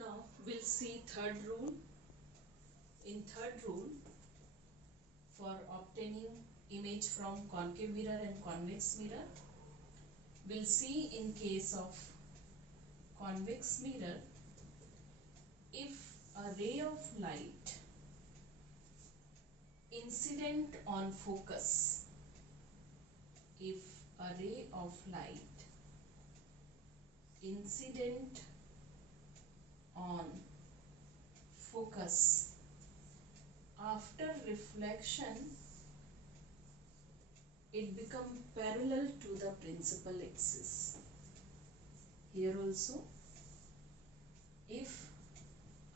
Now we'll see third rule. In third rule, for obtaining image from concave mirror and convex mirror, we'll see in case of convex mirror, if a ray of light incident on focus, if a ray of light incident on focus after reflection, it become parallel to the principal axis. Here also, if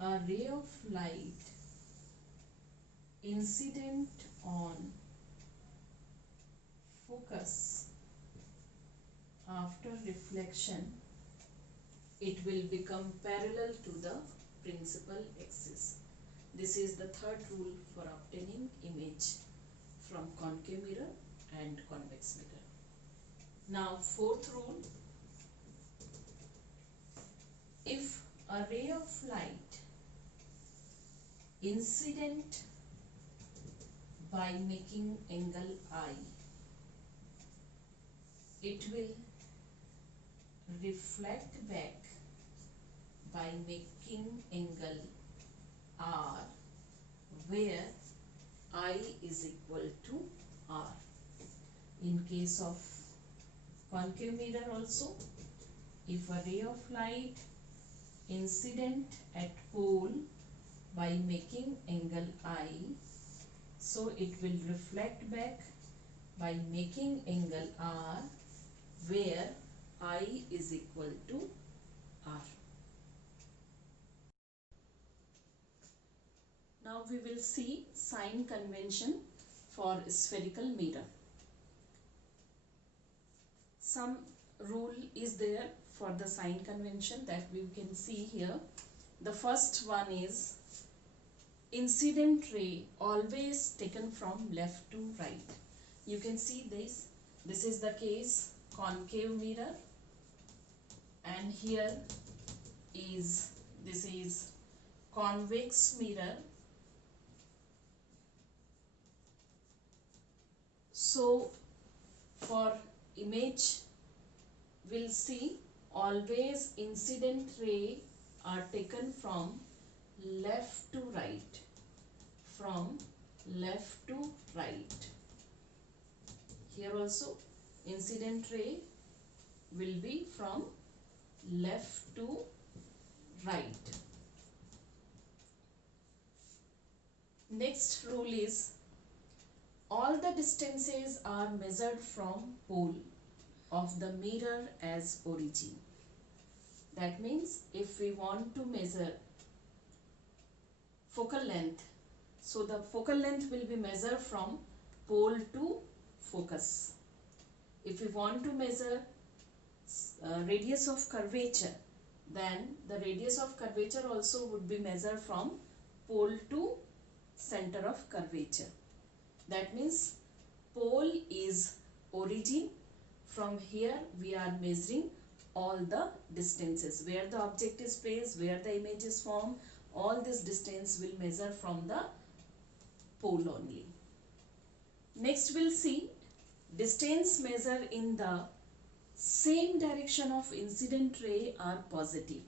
a ray of light incident on focus after reflection, it will become parallel to the principal axis. This is the third rule for obtaining image from concave mirror and convex mirror. Now fourth rule, if a ray of light incident by making angle I, it will reflect back by making angle R, where I is equal to R. In case of concave mirror also, if a ray of light incident at pole by making angle I, so it will reflect back by making angle R, where I is equal to R. Now we will see sign convention for spherical mirror. Some rule is there for the sign convention that we can see here. The first one is incident ray always taken from left to right. You can see this. This is the case concave mirror, and here is, this is convex mirror. So for image, we'll see always incident ray are taken from left to right, from left to right. Here also incident ray will be from left to right. Next rule is all the distances are measured from pole of the mirror as origin. That means if we want to measure focal length, so the focal length will be measured from pole to focus. If we want to measure radius of curvature, then the radius of curvature also would be measured from pole to center of curvature. That means pole is origin. From here we are measuring all the distances, where the object is placed, where the image is formed. All this distance will measure from the pole only. Next we'll see distance measured in the same direction of incident ray are positive.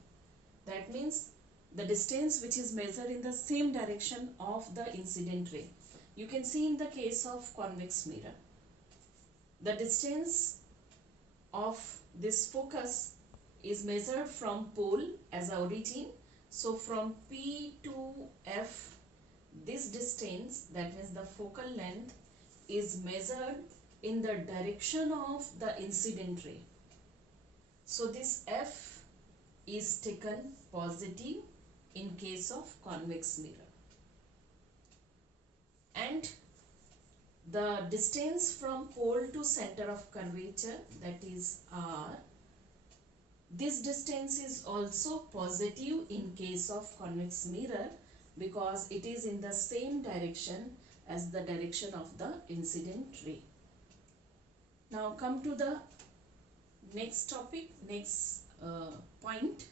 That means the distance which is measured in the same direction of the incident ray. You can see in the case of convex mirror, the distance of this focus is measured from pole as a origin. So from P to F, this distance, that means the focal length, is measured in the direction of the incident ray. So this F is taken positive in case of convex mirror. And the distance from pole to center of curvature, that is R, this distance is also positive in case of convex mirror because it is in the same direction as the direction of the incident ray. Now come to the next topic, next point.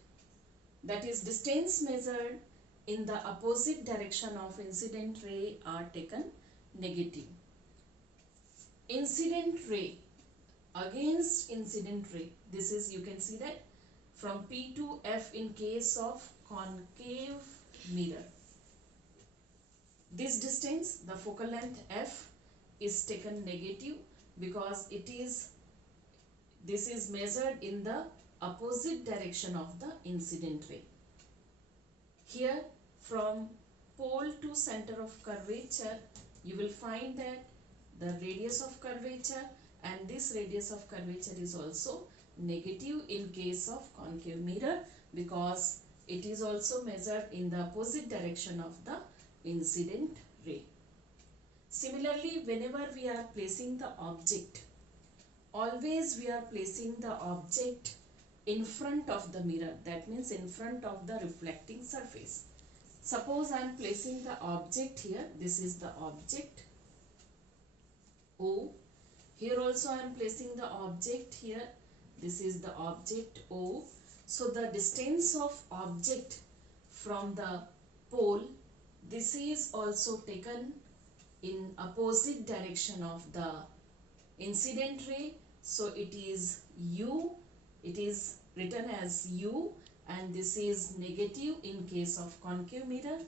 that is distance measured in the opposite direction of incident ray are taken negative. Incident ray against incident ray, this is, you can see that from P to F in case of concave mirror. This distance, the focal length F, is taken negative because this is measured in the opposite direction of the incident ray. Here from pole to center of curvature, you will find that the radius of curvature and this radius of curvature is also negative in case of concave mirror because it is also measured in the opposite direction of the incident ray. Similarly, whenever we are placing the object, always we are placing the object in front of the mirror, that means in front of the reflecting surface. Suppose I am placing the object here, this is the object O. Here also I am placing the object here, this is the object O. So the distance of object from the pole, this is also taken in opposite direction of the incident ray. So it is U, it is written as U, and this is negative in case of concave mirror.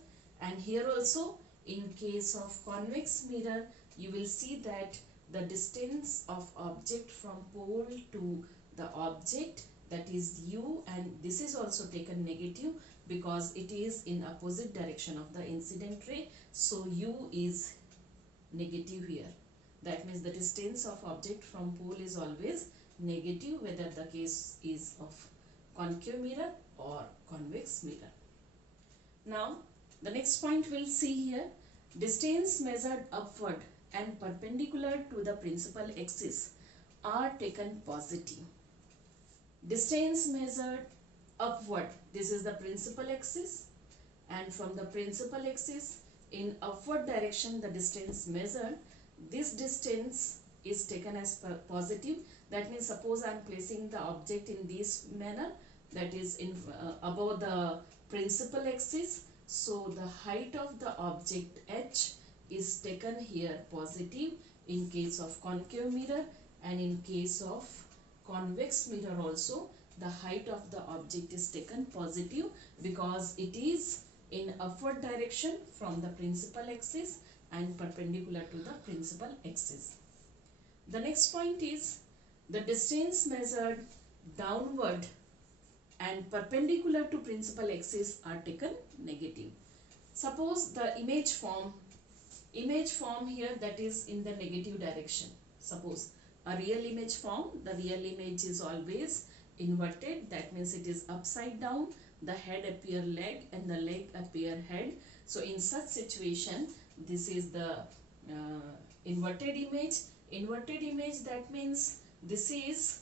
And here also in case of convex mirror, you will see that the distance of object from pole to the object, that is U, and this is also taken negative because it is in opposite direction of the incident ray. So U is negative here. That means the distance of object from pole is always negative, whether the case is of concave mirror or convex mirror. Now the next point we'll see here, distance measured upward and perpendicular to the principal axis are taken positive. Distance measured upward, this is the principal axis, and from the principal axis in upward direction the distance measured, this distance is taken as positive. That means suppose I am placing the object in this manner, that is in above the principal axis. So the height of the object H is taken here positive in case of concave mirror, and in case of convex mirror also the height of the object is taken positive because it is in upward direction from the principal axis and perpendicular to the principal axis. The next point is the distance measured downward and perpendicular to principal axis are taken negative. Suppose the image form here, that is in the negative direction. Suppose a real image form, the real image is always inverted, that means it is upside down, the head appear leg and the leg appear head. So in such situation, this is the inverted image. Inverted image, that means this is,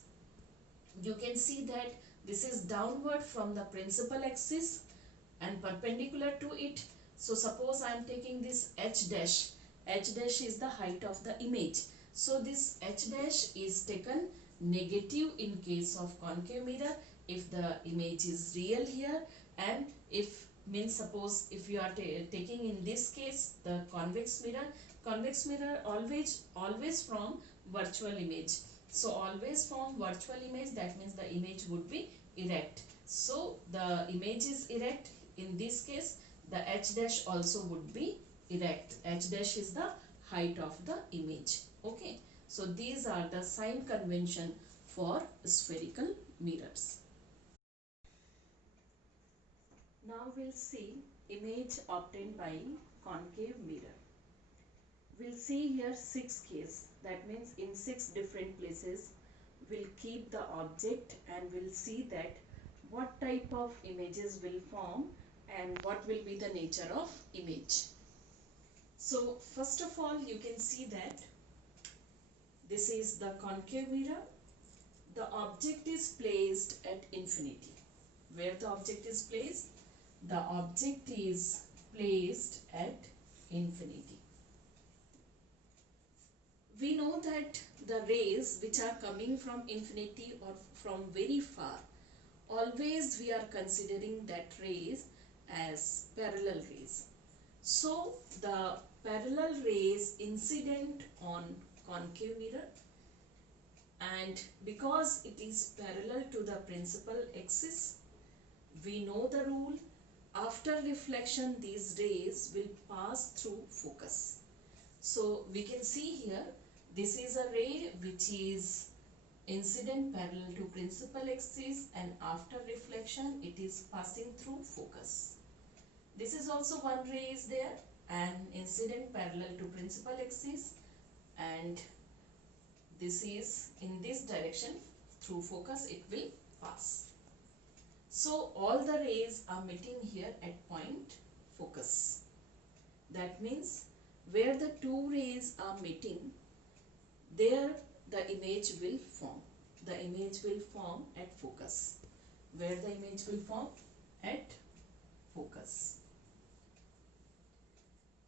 you can see that this is downward from the principal axis and perpendicular to it. So suppose I am taking this H dash. H dash is the height of the image. So this H dash is taken negative in case of concave mirror if the image is real here, and if means suppose if you are taking in this case the convex mirror always from virtual image. So always from virtual image, that means the image would be erect. So the image is erect, in this case the H dash also would be erect. H dash is the height of the image. Okay, so these are the sign convention for spherical mirrors. Now we'll see image obtained by concave mirror. We'll see here 6 cases, that means in 6 different places we'll keep the object and we'll see that what type of images will form and what will be the nature of image. So first of all, you can see that this is the concave mirror. The object is placed at infinity. Where the object is placed? The object is placed at infinity. We know that the rays which are coming from infinity or from very far always we are considering that rays as parallel rays. So the parallel rays incident on concave mirror, and because it is parallel to the principal axis, we know the rule. After reflection, these rays will pass through focus. So we can see here, this is a ray which is incident parallel to principal axis, and after reflection it is passing through focus. This is also one ray is there, and incident parallel to principal axis, and this is in this direction through focus it will pass. So all the rays are meeting here at point focus. That means where the two rays are meeting, there the image will form. The image will form at focus. Where the image will form? At focus.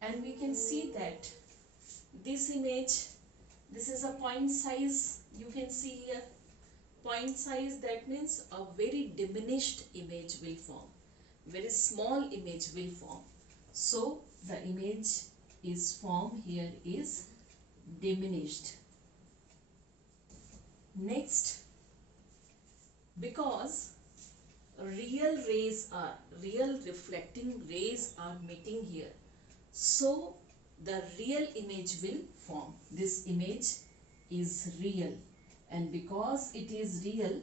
And we can see that this image, this is a point size, you can see here. Point size, that means a very diminished image will form. Very small image will form. So the image is formed here is diminished. Next, because real reflecting rays are meeting here, so the real image will form. This image is real, and because it is real,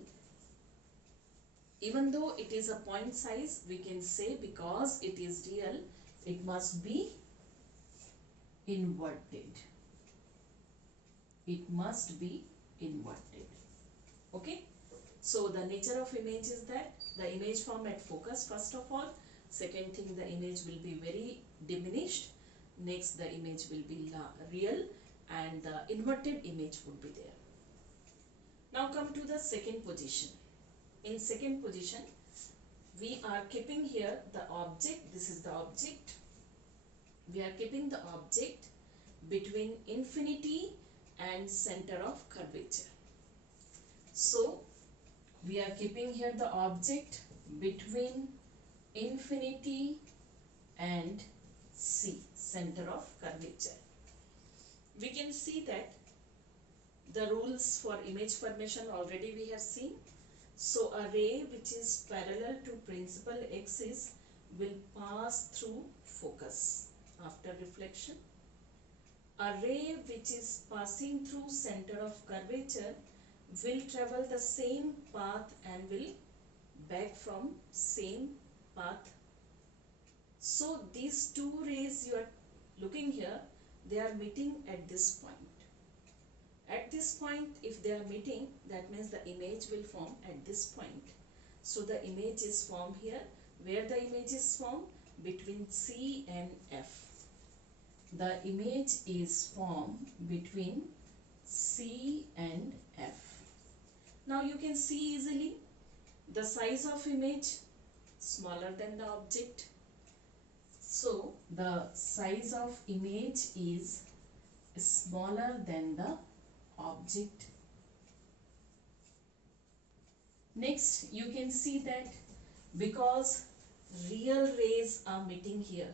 even though it is a point size, we can say because it is real, it must be inverted. It must be inverted. Okay. So the nature of image is that the image form at focus first of all. Second thing, the image will be very diminished. Next, the image will be real, and the inverted image would be there. Now come to the second position. In second position, we are keeping here the object. This is the object. We are keeping the object between infinity and center of curvature. So we are keeping here the object between infinity and C, center of curvature. We can see that the rules for image formation already we have seen. So a ray which is parallel to principal axis will pass through focus after reflection. A ray which is passing through center of curvature will travel the same path and will back from same path. So these two rays you are looking here, they are meeting at this point. At this point, if they are meeting, that means the image will form at this point. So the image is formed here. Where the image is formed? Between C and F. The image is formed between C and F. Now you can see easily the size of image smaller than the object. So the size of image is smaller than the object. Next, you can see that because real rays are meeting here,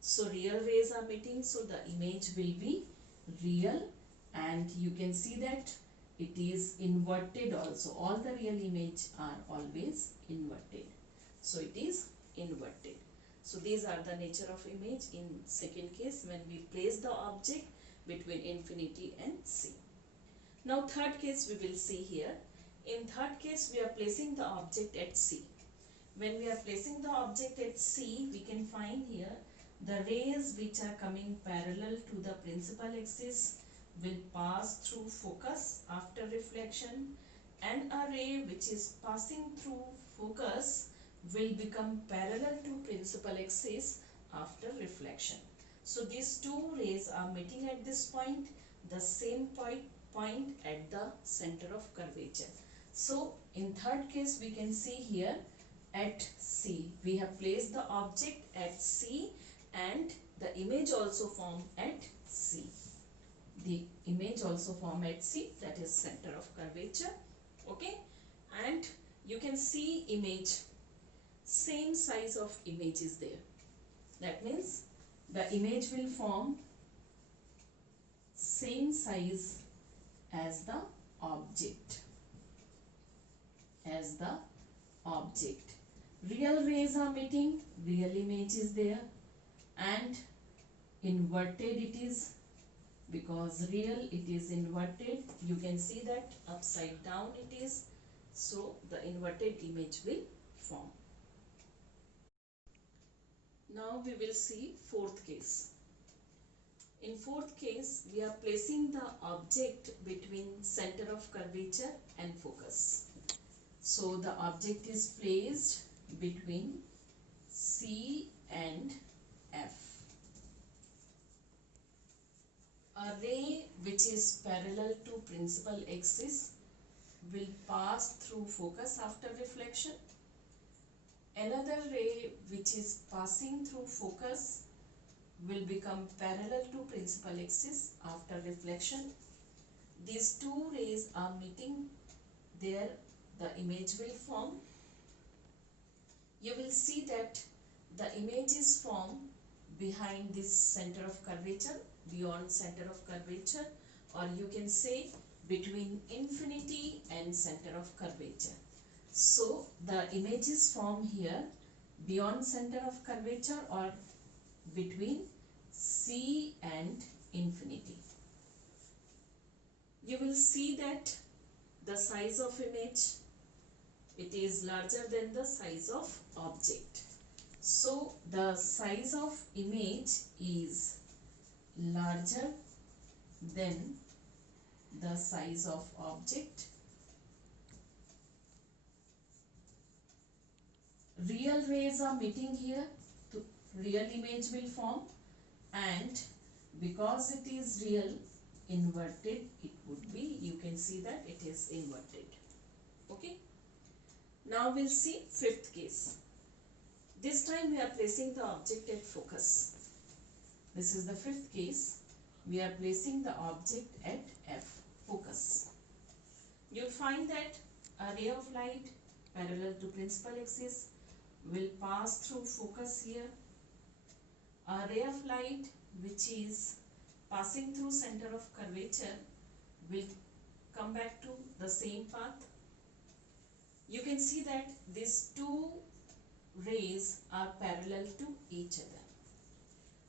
so real rays are meeting, so the image will be real, and you can see that it is inverted also. All the real image are always inverted, so it is inverted. So these are the nature of image in second case when we place the object between infinity and C. Now third case we will see here. In third case we are placing the object at C. When we are placing the object at C, we can find here the rays which are coming parallel to the principal axis will pass through focus after reflection, and a ray which is passing through focus will become parallel to principal axis after reflection. So these two rays are meeting at this point, the same point at the center of curvature. So in third case we can see here at C. We have placed the object at C and the image also formed at C. The image also formed at C, that is center of curvature. Okay. And you can see image, same size of image is there. That means the image will form same size as the object. Real rays are meeting, real image is there, and inverted it is, because real it is inverted. You can see that upside down it is, so the inverted image will form. Now we will see fourth case. In fourth case, we are placing the object between center of curvature and focus. So the object is placed between C and F. A ray which is parallel to principal axis will pass through focus after reflection. Another ray which is passing through focus will become parallel to principal axis after reflection. These two rays are meeting, there the image will form. You will see that the image is formed behind this center of curvature, beyond center of curvature, or you can say between infinity and center of curvature. So the image is formed here beyond center of curvature or between C and infinity. You will see that the size of image, it is larger than the size of object. So the size of image is larger than the size of object. Real rays are meeting here, so real image will form, and because it is real, inverted it would be. You can see that it is inverted. Okay. Now we'll see fifth case. This time we are placing the object at focus. This is the fifth case. We are placing the object at F, focus. You'll find that a ray of light parallel to principal axis will pass through focus here. A ray of light which is passing through center of curvature will come back to the same path. You can see that these two rays are parallel to each other.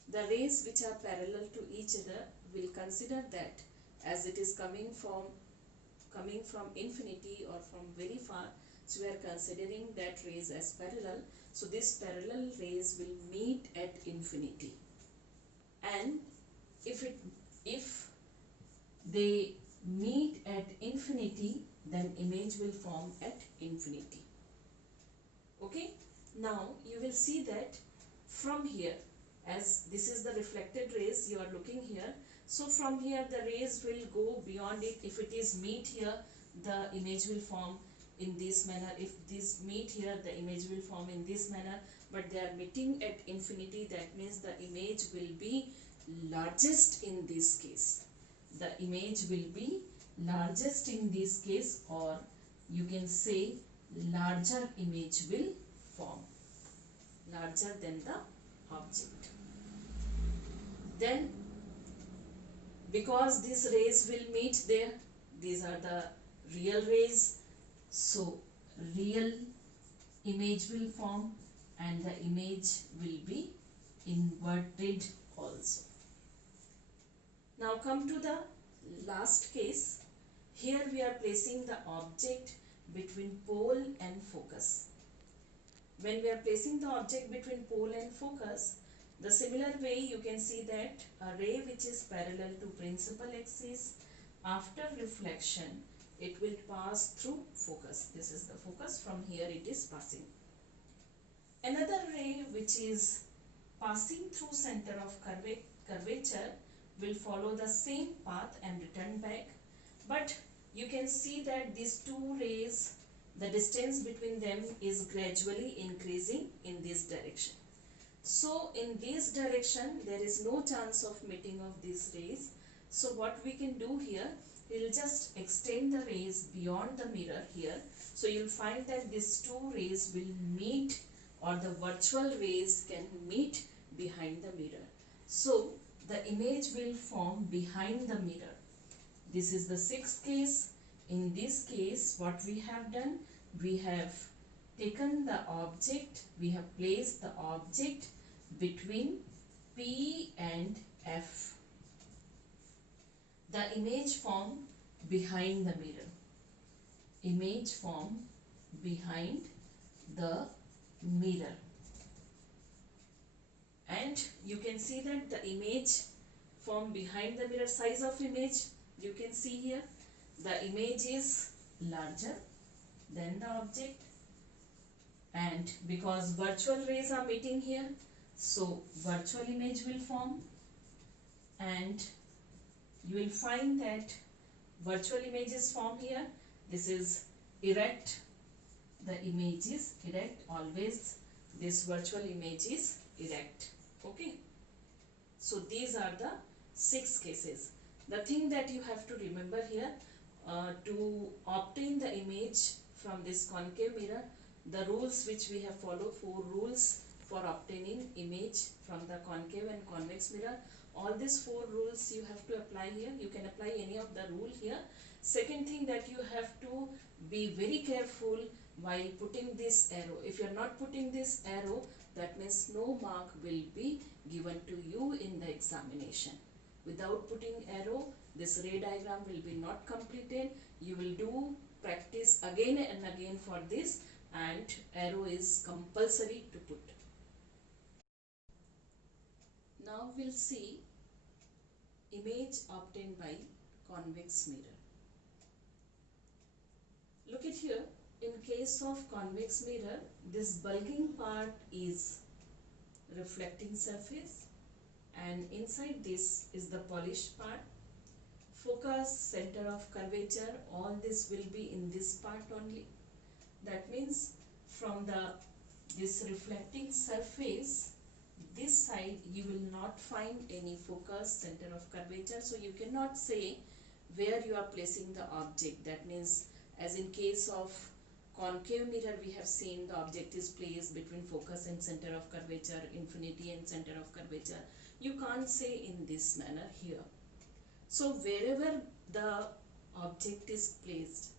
The rays which are parallel to each other, will consider that as it is coming from infinity or from very far, so we are considering that rays as parallel. So these parallel rays will meet at infinity, and if they meet at infinity, then image will form at infinity. Okay. Now you will see that from here, as this is the reflected rays you are looking here, so from here the rays will go beyond it. If it is meet here, the image will form in this manner. If this meet here, the image will form in this manner, but they are meeting at infinity. That means the image will be largest in this case. The image will be largest in this case, or you can say larger image will form, larger than the object. Then because these rays will meet there, these are the real rays, so real image will form and the image will be inverted also. Now come to the last case. Here we are placing the object between pole and focus. When we are placing the object between pole and focus, the similar way you can see that a ray which is parallel to principal axis, after reflection it will pass through focus. This is the focus, from here it is passing. Another ray which is passing through center of curvature will follow the same path and return back, but you can see that these two rays, the distance between them is gradually increasing in this direction. So in this direction there is no chance of meeting of these rays. So what we can do here, we'll just extend the rays beyond the mirror here. So you'll find that these two rays will meet, or the virtual rays can meet behind the mirror. So the image will form behind the mirror. This is the sixth case. In this case, what we have done, we have taken the object, we have placed the object between P and F. The image form behind the mirror. Image form behind the mirror. And you can see that the image form behind the mirror, size of image, you can see here, the image is larger than the object, and because virtual rays are meeting here, so virtual image will form, and you will find that virtual images form here. This is erect, the image is erect, always this virtual image is erect. Okay, so these are the 6 cases. The thing that you have to remember here, to obtain the image from this concave mirror, the rules which we have followed, 4 rules for obtaining image from the concave and convex mirror. All these 4 rules you have to apply here. You can apply any of the rule here. Second thing that you have to be very careful while putting this arrow. If you are not putting this arrow, that means no mark will be given to you in the examination. Without putting arrow, this ray diagram will be not completed. You will do practice again and again for this, and arrow is compulsory to put. Now we'll see image obtained by convex mirror. Look at here, in case of convex mirror, this bulging part is reflecting surface, and inside this is the polished part. Focus, center of curvature, all this will be in this part only. That means from this reflecting surface, this side you will not find any focus, center of curvature, so you cannot say where you are placing the object. That means, as in case of concave mirror, we have seen the object is placed between focus and center of curvature, infinity and center of curvature. You can't say in this manner here. So wherever the object is placed,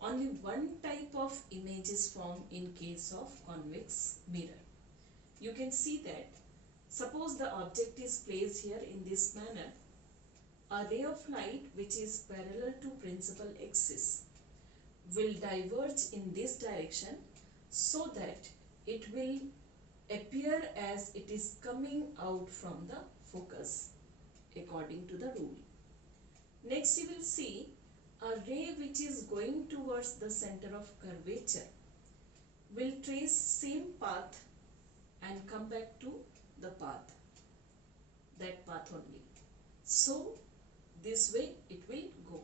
only one type of image is formed in case of convex mirror. You can see that, suppose the object is placed here in this manner, a ray of light which is parallel to principal axis will diverge in this direction, so that it will appear as it is coming out from the focus according to the rule. Next you will see a ray which is going towards the center of curvature will trace same path and come back to the path, that path only. So this way it will go.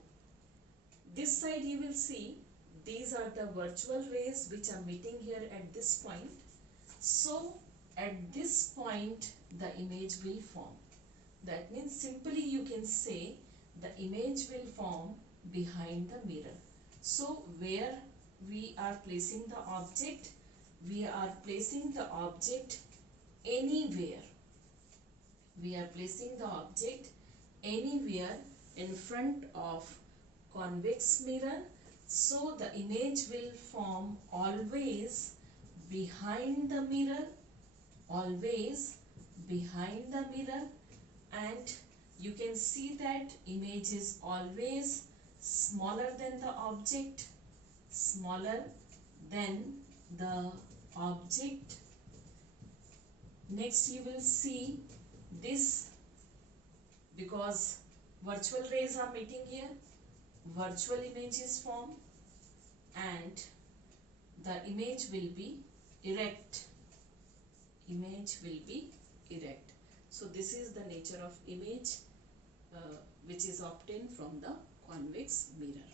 This side you will see, these are the virtual rays which are meeting here at this point. So at this point the image will form. That means simply you can say the image will form behind the mirror. So where we are placing the object? We are placing the object anywhere. We are placing the object anywhere in front of convex mirror. So the image will form always behind the mirror, always behind the mirror, and you can see that image is always smaller than the object, smaller than the object. Next you will see this, because virtual rays are meeting here, virtual image is formed, and the image will be erect. Image will be erect. So this is the nature of image which is obtained from the convex mirror.